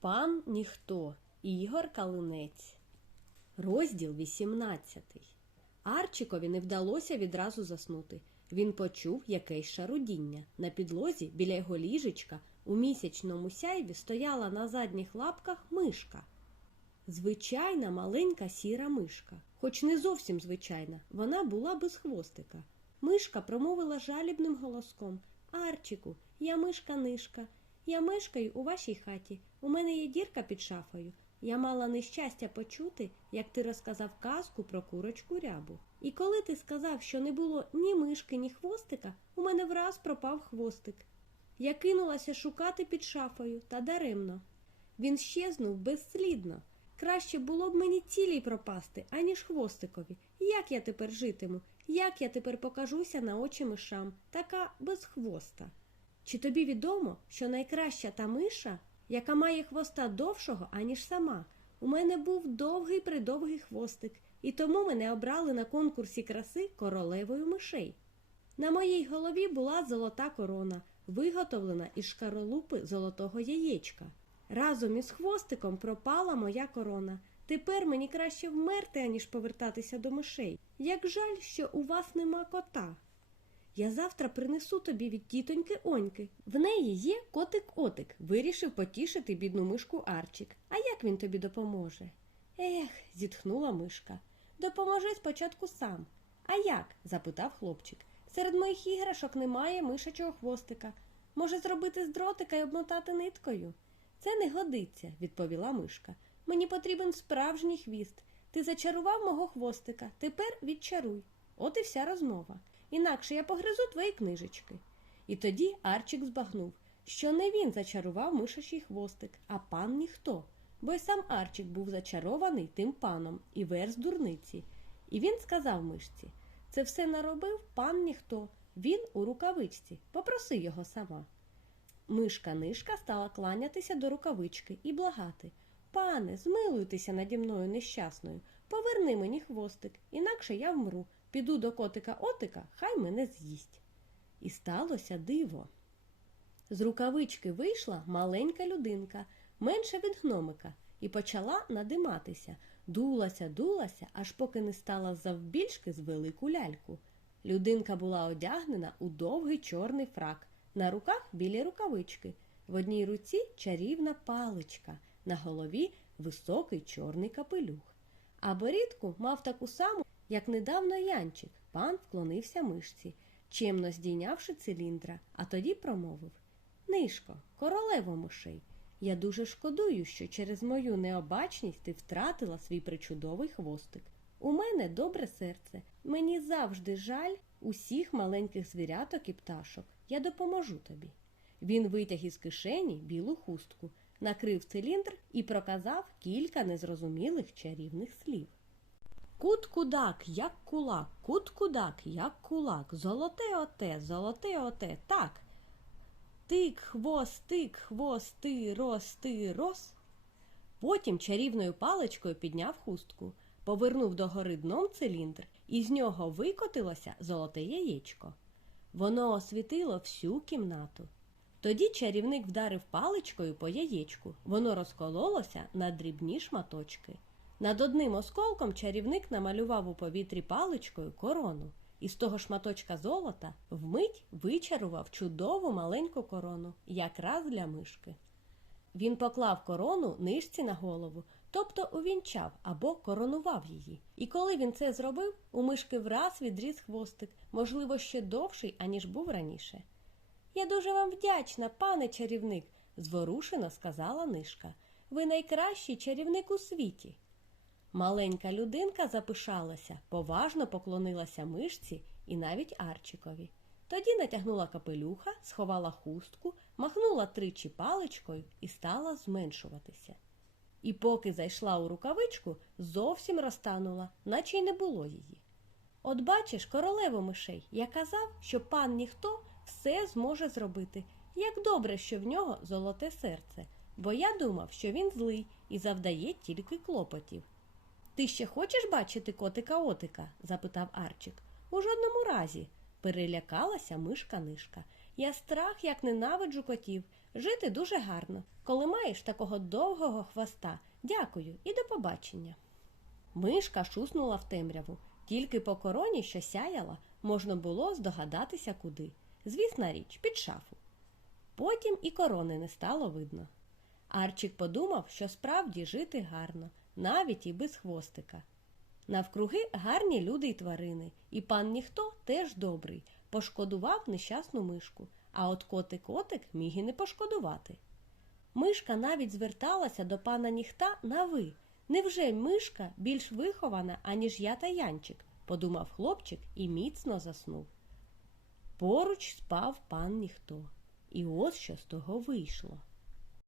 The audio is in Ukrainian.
Пан ніхто Ігор Калинець. Розділ 18. Арчикові не вдалося відразу заснути. Він почув якесь шарудіння. На підлозі біля його ліжечка у місячному сяйві стояла на задніх лапках мишка. Звичайна маленька сіра мишка, хоч не зовсім звичайна, вона була без хвостика. Мишка промовила жалібним голоском Арчику, я мишка нишка. Я мешкаю у вашій хаті. У мене є дірка під шафою. Я мала нещастя почути, як ти розказав казку про курочку рябу. І коли ти сказав, що не було ні мишки, ні хвостика, у мене враз пропав хвостик. Я кинулася шукати під шафою та даремно. Він щезнув безслідно. Краще було б мені цілій пропасти, аніж хвостикові. Як я тепер житиму? Як я тепер покажуся на очі мишам, така без хвоста? Чи тобі відомо, що найкраща та миша, яка має хвоста довшого, аніж сама? У мене був довгий придовгий хвостик, і тому мене обрали на конкурсі краси королевою мишей. На моїй голові була золота корона, виготовлена із шкаролупи золотого яєчка. Разом із хвостиком пропала моя корона. Тепер мені краще вмерти, аніж повертатися до мишей. Як жаль, що у вас нема кота. Я завтра принесу тобі від тітоньки Оньки. В неї є котик-отик, вирішив потішити бідну мишку Арчик. А як він тобі допоможе? Ех, зітхнула мишка. Допоможи спочатку сам. А як? запитав хлопчик. Серед моїх іграшок немає мишачого хвостика. Може, зробити з дротика і обмотати ниткою? Це не годиться, відповіла мишка. Мені потрібен справжній хвіст. Ти зачарував мого хвостика, тепер відчаруй. От і вся розмова. Інакше я погризу твої книжечки. І тоді Арчик збагнув, що не він зачарував мишачий хвостик, а пан ніхто, бо й сам Арчик був зачарований тим паном і верз дурниці. І він сказав мишці це все наробив пан ніхто, він у рукавичці, попроси його сама. Мишка нишка стала кланятися до рукавички і благати Пане, змилуйтеся наді мною нещасною, поверни мені хвостик, інакше я вмру. Піду до котика отика, хай мене з'їсть. І сталося диво. З рукавички вийшла маленька людинка, менша від гномика, і почала надиматися, дулася, дулася, аж поки не стала завбільшки з велику ляльку. Людинка була одягнена у довгий чорний фрак, на руках білі рукавички, в одній руці чарівна паличка, на голові високий чорний капелюх. А борідку мав таку саму, як недавно Янчик, пан вклонився мишці, чемно здійнявши циліндра, а тоді промовив Нишко, королево мишей, я дуже шкодую, що через мою необачність ти втратила свій причудовий хвостик. У мене добре серце, мені завжди жаль усіх маленьких звіряток і пташок. Я допоможу тобі. Він витяг із кишені білу хустку, накрив циліндр і проказав кілька незрозумілих чарівних слів. Кут-кудак, як кулак, кут-кудак, як кулак, золоте оте, золоте оте, так. Тик, хвост, тик, хвост, ти, рос, ти, рос. Потім чарівною паличкою підняв хустку, повернув догори дном циліндр, і з нього викотилося золоте яєчко. Воно освітило всю кімнату. Тоді чарівник вдарив паличкою по яєчку. Воно розкололося на дрібні шматочки. Над одним осколком чарівник намалював у повітрі паличкою корону, і з того шматочка золота вмить вичарував чудову маленьку корону, якраз для мишки. Він поклав корону нишці на голову, тобто увінчав або коронував її. І коли він це зробив, у мишки враз відріс хвостик, можливо, ще довший, аніж був раніше. Я дуже вам вдячна, пане чарівник, зворушено сказала нишка. Ви найкращий чарівник у світі. Маленька людинка запишалася, поважно поклонилася мишці і навіть Арчикові. Тоді натягнула капелюха, сховала хустку, махнула тричі паличкою і стала зменшуватися. І поки зайшла у рукавичку, зовсім розтанула, наче й не було її. От бачиш, королево мишей, я казав, що пан ніхто все зможе зробити. Як добре, що в нього золоте серце, бо я думав, що він злий і завдає тільки клопотів. Ти ще хочеш бачити котика отика? запитав Арчик. У жодному разі. Перелякалася мишка нишка. Я страх, як ненавиджу котів. жити дуже гарно. Коли маєш такого довгого хвоста. Дякую і до побачення. Мишка шуснула в темряву. Тільки по короні, що сяяла, можна було здогадатися куди. Звісна річ, під шафу. Потім і корони не стало видно. Арчик подумав, що справді жити гарно, навіть і без хвостика. Навкруги гарні люди й тварини, і пан ніхто теж добрий, пошкодував нещасну мишку, а от котик-котик міг і не пошкодувати. Мишка навіть зверталася до пана ніхта на ви. Невже мишка більш вихована, аніж я та Янчик? подумав хлопчик і міцно заснув. Поруч спав пан ніхто. І от що з того вийшло.